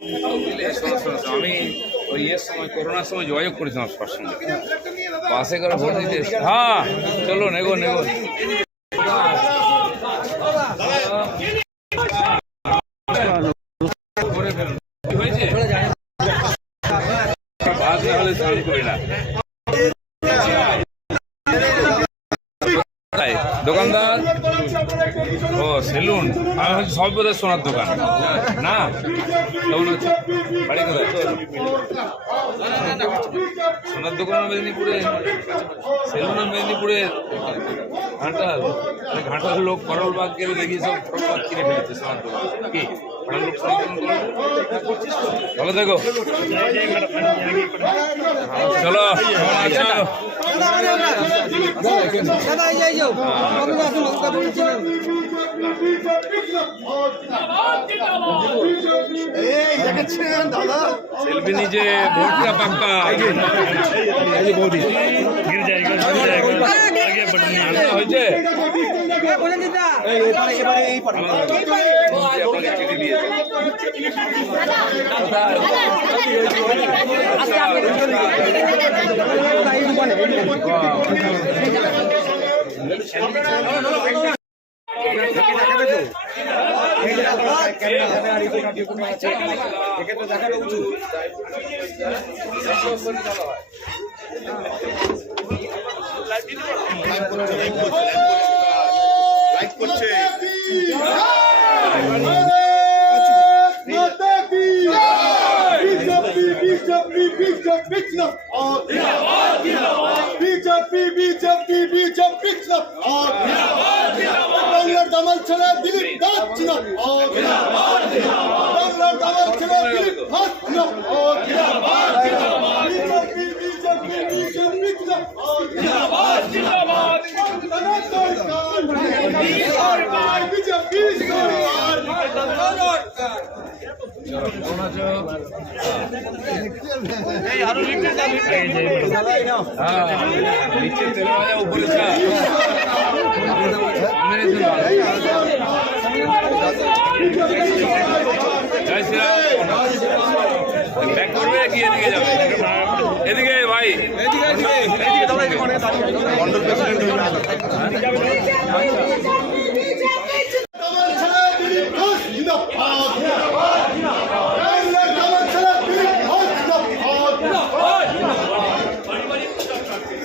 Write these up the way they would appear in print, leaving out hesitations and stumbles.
আমি ওই সময় করোনার সময় যোগাযোগ করেছিলাম সবার সঙ্গে, বাসে করে ভোট দিতে। হ্যাঁ চলুন এগো নেগো। বাস না হলে স্নান করি না। দোকানদার ও সেলুন, আমি হচ্ছে সব বোধহয় সোনার দোকান না। কেমন হচ্ছে বাড়ি কোথায়? সোনার দোকান মেদিনীপুরে, সেলুন মেদিনীপুরে। ঘাটাল লোক করলবাগ গেলে দেখি সব করলবাগ কিনে ফেলেছে সোনার দোকান। কি ভালো থেকো, চলো। সেলফি নিচে ভোটটা পাক্কা হয়েছে। বাংলার দামাল ছেলে দিলীপ দাস জিন্দাবাদ, বাংলার দামাল ছেলে দিলীপ দাস জিন্দাবাদ, ব্যাক করবে কি এদিকে যাবে? এদিকে ভাই, মন্ডল প্রেসিডেন্ট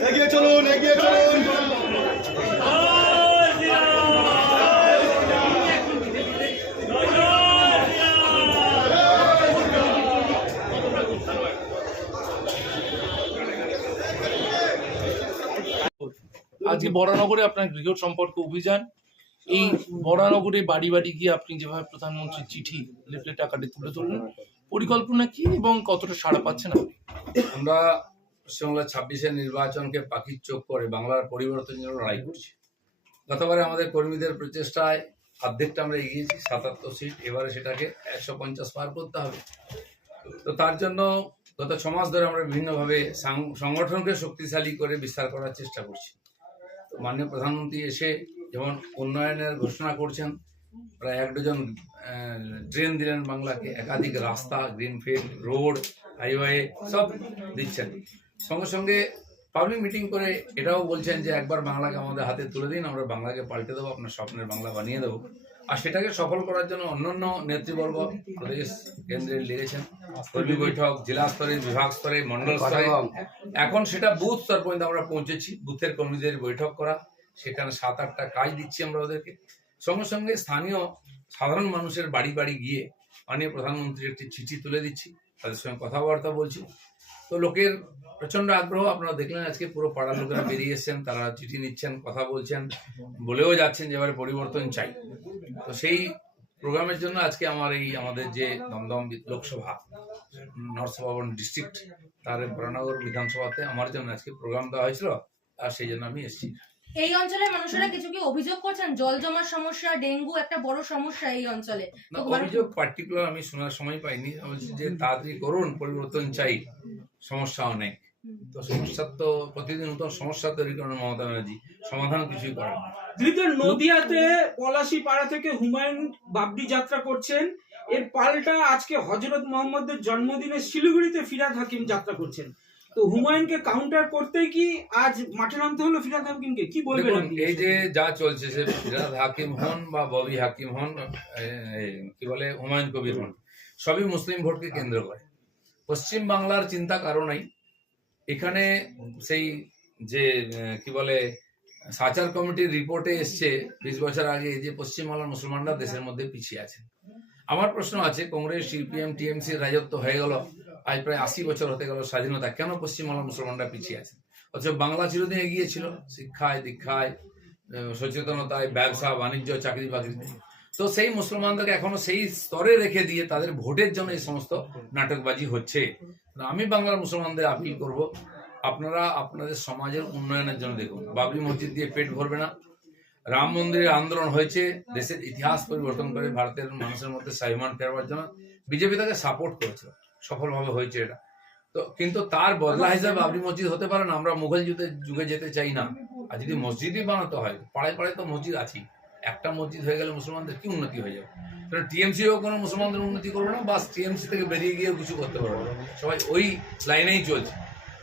এগিয়ে চলুন, এগিয়ে চলুন। আজকে বরানগরে আপনার গৃহ সম্পর্ক অভিযান, এই বরানগরে বাড়ি বাড়ি গিয়ে আপনি যেভাবে প্রধানমন্ত্রীর চিঠি লিফলেট আকারে তুলে ধরলেন, পরিকল্পনা কি এবং কতটা সাড়া পাচ্ছেন আপনি? আমরা পশ্চিমবাংলার 26-এর নির্বাচনকে পাখির চোখ করে বাংলার পরিবর্তনের জন্য লড়াই করছি। গতবারে আমাদের কর্মীদের প্রচেষ্টায় অর্ধেকটা আমরা এগিয়েছি, 77 সিট। এবারে সেটাকে 150 পার করতে হবে। তো তার জন্য গত 6 মাস ধরে আমরা বিভিন্নভাবে সংগঠনকে শক্তিশালী করে বিস্তার করার চেষ্টা করছি। তো মাননীয় প্রধানমন্ত্রী এসে যেমন উন্নয়নের ঘোষণা করছেন, প্রায় 1 ডজন ট্রেন দিলেন বাংলাকে, একাধিক রাস্তা, গ্রিনফিল্ড রোড, হাইওয়ে সব দিচ্ছেন। সঙ্গে সঙ্গে পাবলিক মিটিং করে এটাও বলছেন যে একবার বাংলাকে আমাদের হাতে তুলে দিন, আমরা বাংলাকে পাল্টে দেবো, আপনার স্বপ্নের বাংলা বানিয়ে দেবো। আর সেটাকে সফল করার জন্য অন্যান্য নেতৃবর্গ প্রদেশ কেন্দ্রে লেগেছেন, কর্মী বৈঠক, জেলা স্তরে, বিভাগ স্তরে, মন্ডল স্তরে, এখন সেটা বুথ স্তর পর্যন্ত আমরা পৌঁছেছি। বুথের কর্মীদের বৈঠক করা, সেখানে 7-8টা কাজ দিচ্ছি আমরা ওদেরকে। সঙ্গে সঙ্গে স্থানীয় সাধারণ মানুষের বাড়ি বাড়ি গিয়ে মাননীয় প্রধানমন্ত্রীর একটি চিঠি তুলে দিচ্ছি, তাদের সঙ্গে কথাবার্তা বলছি। তো লোকের প্রচন্ড আগ্রহ, আপনারা দেখলেন আজকে পুরো পাড়ার লোকেরা বেরিয়ে এসছেন, তারা চিঠি নিচ্ছেন, কথা বলছেন, বলেও যাচ্ছেন যে এবারে পরিবর্তন চাই। তো সেই প্রোগ্রামের জন্য আজকে আমাদের যে দমদম লোকসভা নর্থ ভবন ডিস্ট্রিক্ট, তার বরানগর বিধানসভাতে আমার জন্য আজকে প্রোগ্রাম দেওয়া হয়েছিল, আর সেই জন্য আমি এসেছি। এই অঞ্চলের মানুষরা কিছু কি অভিযোগ করছেন জল জমার সমস্যা, ডেঙ্গু একটা বড় সমস্যা এই অঞ্চলে? অভিযোগ পার্টিকুলার আমি শোনার সময় পাইনি, বলছি যে তাড়াতাড়ি করুন, পরিবর্তন চাই, সমস্যা অনেক। তো সমস্যা তো প্রতিদিন নতুন সমস্যা তৈরি করেন মমতা ব্যানার্জি, সমাধান কিছুই করেন না। নদিয়াতে পলাশী পাড়া থেকে হুমায়ুন বাবরি যাত্রা করছেন এর পাল্টা আজকে হযরত মোহাম্মদের জন্মদিনে শিলিগুড়িতে ফিরহাদ হাকিম যাত্রা করছেন। তো হুমায়ুনকে কাউন্টার করতেই কি আজ মাঠে নামতে হলো ফিরহাদ হাকিমকে? কি বলবেন দেখুন, আপনি? এই যে যা চলছে, সে ফিরহাদ হাকিম হন বা ববি হাকিম হন, কি বলে হুমায়ুন কবির হন, সবই মুসলিম ভোটকে কেন্দ্র করে। পশ্চিম বাংলার চিন্তা কারো নাই। এখানে সেই যে কি বলে সাচার কমিটির রিপোর্টে এসছে 20 বছর আগে যে পশ্চিমবাংলার মুসলমানরা দেশের মধ্যে পিছিয়ে আছে। আমার প্রশ্ন আছে, কংগ্রেস, সিপিএম, টিএমসির রাজত্ব হয়ে গেল, আজ প্রায় 80 বছর হতে গেল স্বাধীনতা, কেন পশ্চিমবাংলার মুসলমানরা পিছিয়ে আছে? অথচ বাংলা চিরদিন এগিয়ে ছিল শিক্ষায়, দীক্ষায়, সচেতনতায়, ব্যবসা বাণিজ্য, চাকরি বাকরিতে। তো সেই মুসলমানদেরকে এখনো সেই স্তরে রেখে দিয়ে তাদের ভোটের জন্য এই সমস্ত নাটকবাজি হচ্ছে। আমি বাংলার মুসলমানদের আপিল করব, আপনারা আপনাদের সমাজের উন্নয়নের জন্য দেখুন। বাবরি মসজিদ দিয়ে পেট ভরবে না। রাম মন্দিরের আন্দোলন হয়েছে দেশের ইতিহাস পরিবর্তন করে ভারতের মানুষের মধ্যে স্বাভিমান ফেরবার জন্য, বিজেপি তাকে সাপোর্ট করেছিল, সফলভাবে হয়েছে এটা। তো কিন্তু তার বদলা হিসাবে বাবরি মসজিদ হতে পারে না। আমরা মুঘল যুগে যেতে চাই না। আর যদি মসজিদই বানাতে হয়, পাড়ায় পাড়ায় তো মসজিদ আছেই, একটা মসজিদ হয়ে গেলে মুসলমানদের কি উন্নতি হয়ে যাবে? টিএমসিও কোনো মুসলমানদের উন্নতি করবে না, বাস টিএমসি থেকে বেরিয়ে গিয়েও কিছু করতে পারবে না। সবাই ওই লাইনেই চলছে।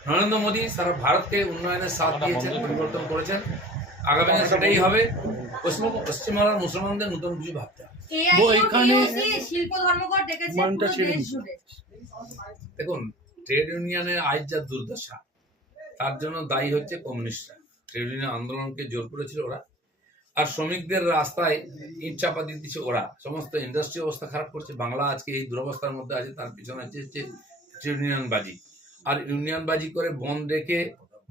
নরেন্দ্র মোদী সারা ভারতকে উন্নয়নের সাথ দিয়েছেন, পরিবর্তন করেছেন। আগামী দিনে সেটাই হবে। পশ্চিমবাংলার মুসলমানদের নতুন কিছু ভাবতে হবে। শিল্প ধর্মঘট ডেকেছে পুরো দেশ জুড়ে। দেখুন, ট্রেড ইউনিয়নের আজ যা দুর্দশা, তার জন্য দায়ী হচ্ছে কমিউনিস্টরা। ট্রেড ইউনিয়ন আন্দোলনকে জোর করেছিল ওরা, আর শ্রমিকদের রাস্তায় ইট চাপা দিয়ে দিচ্ছে ওরা। সমস্ত ইন্ডাস্ট্রি অবস্থা খারাপ করছে। বাংলা আজকে এই দুরবস্থার মধ্যে আছে, তার পিছনে হচ্ছে ট্রেড ইউনিয়নবাজি। আর ইউনিয়নবাজি করে বন্ধ রেখে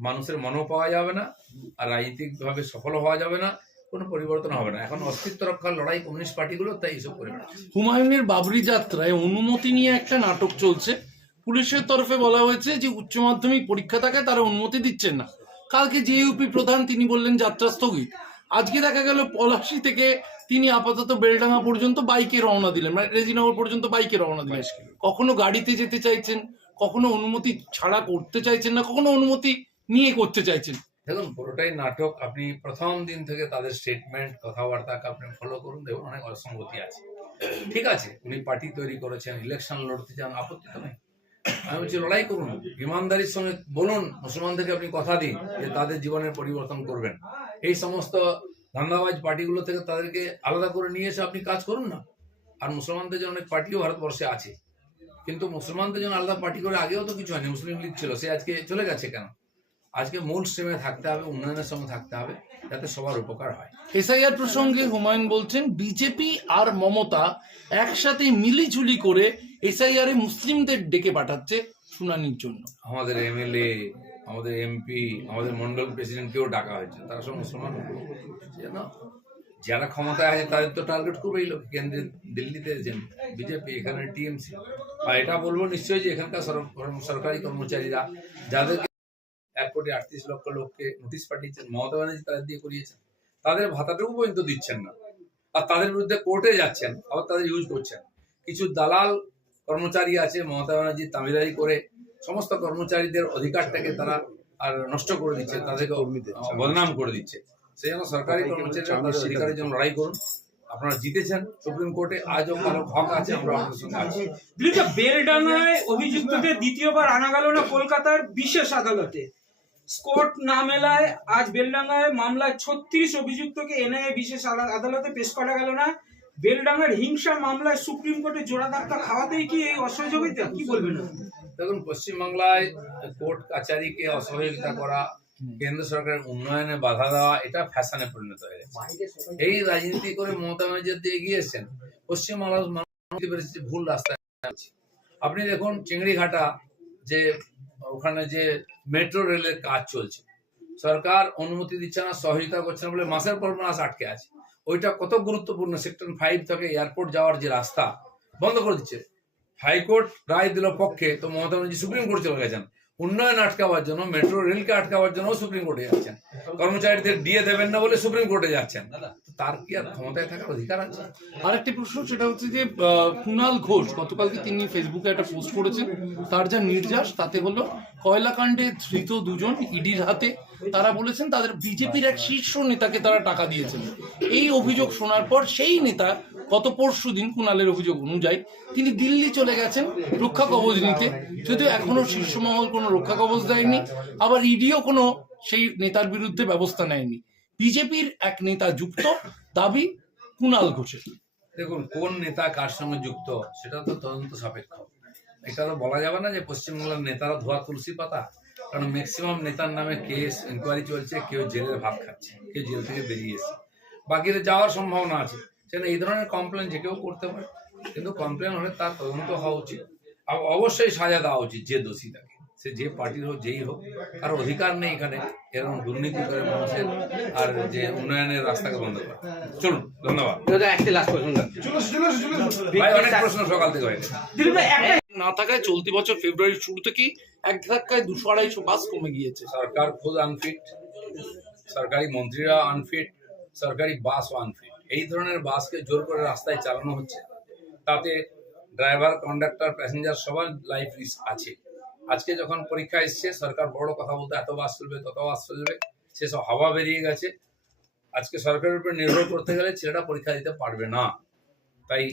মানুষের মনও পাওয়া যাবে না, আর রাজনৈতিকভাবে সফল হওয়া যাবে না, কোনো পরিবর্তন হবে না। এখন অস্তিত্ব রক্ষার লড়াই কমিউনিস্ট পার্টিগুলো, তাই এইসব করে বেড়াচ্ছে। হুমায়ুনের বাবরি যাত্রায় অনুমতি নিয়ে একটা নাটক চলছে। পুলিশের তরফে বলা হয়েছে যে উচ্চ মাধ্যমিক পরীক্ষা থাকায় তারা অনুমতি দিচ্ছেন না। কালকে জেইউপি প্রধান তিনি বললেন যাত্রা স্থগিত। আজকে দেখা গেল পলাশী থেকে তিনি আপাতত বেলডাঙ্গা পর্যন্ত বাইকে রওনা দিলেন, মানে রেজিনগর পর্যন্ত বাইকে রওনা দিলেন। কখনো গাড়িতে যেতে চাইছেন, কখনো অনুমতি ছাড়া করতে চাইছেন না, কখনো অনুমতি নিয়ে করতে চাইছেন। দেখুন, পুরোটাই নাটক। আপনি প্রথম দিন থেকে তাদের স্টেটমেন্ট, কথাবার্তাকে আপনি ফলো করুন, দেখুন অনেক অসঙ্গতি আছে। ঠিক আছে, উনি পার্টি তৈরি করেছেন, ইলেকশন লড়তে চান, আপত্তি তো নেই। আমি বলছি লড়াই করুন, ইমানদারির সঙ্গে বলুন, মুসলমানদেরকে আপনি কথা দিন যে তাদের জীবনের পরিবর্তন করবেন। এই সমস্ত ধান্দাবাজ পার্টিগুলো থেকে তাদেরকে আলাদা করে নিয়ে এসে আপনি কাজ করুন না। আর মুসলমানদের জন্য অনেক পার্টিও ভারতবর্ষে আছে, কিন্তু মুসলমানদের জন্য আলাদা পার্টি করে আগেও তো কিছু হয়নি। মুসলিম লীগ ছিল, সে আজকে চলে গেছে কেন? আজকে মূল স্ট্রিমে থাকতে হবে, উন্নয়নের সঙ্গে থাকতে হবে, যাতে সবার উপকার হয়। এসআইআর প্রসঙ্গে হুমায়ুন বলছেন বিজেপি আর মমতা একসাথে মিলিঝুলি করে এসআইআর এ মুসলিমদের ডেকে পাঠাচ্ছে শুনানির জন্য। আমাদের এমএলএ, আমাদের এমপি, আমাদের মন্ডল প্রেসিডেন্টকেও ডাকা হয়েছে, তারা সব মুসলমান। যারা ক্ষমতায় আছে তাদের তো টার্গেট করবেই লোক। কেন্দ্রে দিল্লিতে বিজেপি, এখানে টিএমসি। আর এটা বলবো নিশ্চয়ই যে এখানকার সরকারি কর্মচারীরা যাদেরকে 1,38,00,000 লোককে নোটিশ পাঠিয়েছেন, মমতা ব্যানার্জি তাদের দিয়ে করিয়েছেন, তাদের ভাতাটুকু পর্যন্ত দিচ্ছেন না। আর তাদের বিরুদ্ধে কোর্টে যাচ্ছেন, আবার তাদের ইউজ করছেন। কিছু দালাল কর্মচারী আছে, মমতা ব্যানার্জি তামিলদারি করে সমস্ত কর্মচারীদের অধিকারটাকে তারা আর নষ্ট করে দিচ্ছে, তাদেরকে বদনাম করে দিচ্ছে। সেই জন্য সরকারি কর্মচারীরা তাদের অধিকারের জন্য লড়াই করুন। আপনারা জিতেছেন সুপ্রিম কোর্টে, আজও কারো হক আছে, আমরা আপনাদের সঙ্গে আছি। বেলডাঙ্গায় অভিযুক্তদের দ্বিতীয়বার আনা গেল না কলকাতার বিশেষ আদালতে। স্কট না মেলায় আজ বেলডাঙ্গায় মামলায় 36 অভিযুক্তকে এনআইএ বিশেষ আদালতে পেশ করা গেল না। বেলডাঙ্গার হিংসা মামলায় সুপ্রিম কোর্টে জোড়া ধাক্কা খাওয়াতেই কি এই অসহযোগিতা? কি বলবেন? দেখুন, পশ্চিমবাংলায় কোর্ট কাছারিকে অসহযোগিতা করা, কেন্দ্র সরকারের উন্নয়নে বাধা দেওয়া, এটা ফ্যাশনে পরিণত হয়ে গেছে। এই রাজনীতি করে মমতা ব্যানার্জি এগিয়ে এসেছেন। পশ্চিমবাংলার মানুষ ভুল রাস্তায়। আপনি দেখুন চিংড়িঘাটা যে ওখানে যে মেট্রো রেলের কাজ চলছে, সরকার অনুমতি দিচ্ছে না, সহযোগিতা করছে না বলে মাসের পর মাস আটকে আছে। ওইটা কত গুরুত্বপূর্ণ, সেক্টর 5 থেকে এয়ারপোর্ট যাওয়ার যে রাস্তা বন্ধ করে দিচ্ছে। হাইকোর্ট রায় দিল পক্ষে, তো মমতা ব্যানার্জি সুপ্রিম কোর্ট চলে গেছেন। উন্নয়ন আটকাবার জন্য, মেট্রো রেলকে আটকাবার জন্য সুপ্রিম কোর্টে যাচ্ছেন। কর্মচারীদের ডিএ দেবেন না বলে সুপ্রিম কোর্টে যাচ্ছেন। তার কি আর ক্ষমতায় থাকার অধিকার আছে? আরেকটি প্রশ্ন, সেটা হচ্ছে যে কুণাল ঘোষ গতকালকে তিনি ফেসবুকে একটা পোস্ট করেছেন, তার যা নির্যাস তাতে হলো কয়লাকাণ্ডে ধৃত 2 জন ইডির হাতে। তারা বলেছেন তাদের বিজেপির এক শীর্ষ নেতাকে তারা টাকা দিয়েছেন। এই অভিযোগ শোনার পর সেই নেতা গত পরশু দিন কুণালের অভিযোগ অনুযায়ী তিনি দিল্লি চলে গেছেন রক্ষা কবচ নিতে, যদিও এখনো শীর্ষমহল কোনো রক্ষা কবচ দেয়নি, আবার ইডিও কোনো সেই নেতার বিরুদ্ধে ব্যবস্থা নেয়নি। বিজেপির এক নেতা যুক্ত দাবি কুণাল ঘোষের। দেখুন, কোন নেতা কার সঙ্গে যুক্ত সেটা তো তদন্ত সাপেক্ষ। এটা তো বলা যাবে না যে পশ্চিমবাংলার নেতারা ধোয়া তুলসী পাতা, কারণ ম্যাক্সিমাম নেতার নামে কেস ইনকোয়ারি চলছে, কেউ জেলের ভাত খাচ্ছে, কেউ জেল থেকে বেরিয়েছে, বাকিরা যাওয়ার সম্ভাবনা আছে। সেটা এই ধরনের কমপ্লেন যে কেউ করতে পারে, কিন্তু কমপ্লেন হলে তার তদন্ত হওয়া উচিত, আর অবশ্যই সাজা দেওয়া উচিত যে দোষী থাকে, সে যে পার্টির হোক যেই হোক। কারো অধিকার নেই এখানে এরকম দুর্নীতি করে মানুষের আর যে উন্নয়নের রাস্তাকে বন্ধ করে। চলুন, ধন্যবাদ ভাই, অনেক প্রশ্ন সকাল থেকে হয়ে গেছে। না থাকায় চলতি বছর ফেব্রুয়ারির শুরু থেকেই এক ধাক্কায় 200-250 বাস কমে গিয়েছে। সরকার খুব আনফিট, সরকারি মন্ত্রীরা আনফিট, সরকারি বাসও আনফিট। এই ধরনের বাসকে জোর করে রাস্তায় চালানো হচ্ছে, তাতে ড্রাইভার, কন্ডাক্টর, প্যাসেঞ্জার সবার লাইফ রিস্ক আছে। আজকে যখন পরীক্ষা এসছে, সরকার বড় কথা বলতে এত বাস চলবে, তত বাস চলবে, সেসব হাওয়া বেরিয়ে গেছে। আজকে সরকারের উপর নির্ভর করতে গেলে ছেলেটা পরীক্ষা দিতে পারবে না। তাই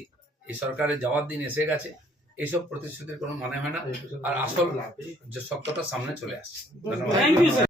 এই সরকারের যাওয়ার দিন এসে গেছে, এইসব প্রতিশ্রুতির কোনো মানে হয় না, আর আসল যে সত্যটা সামনে চলে আসছে। ধন্যবাদ। Thank you sir.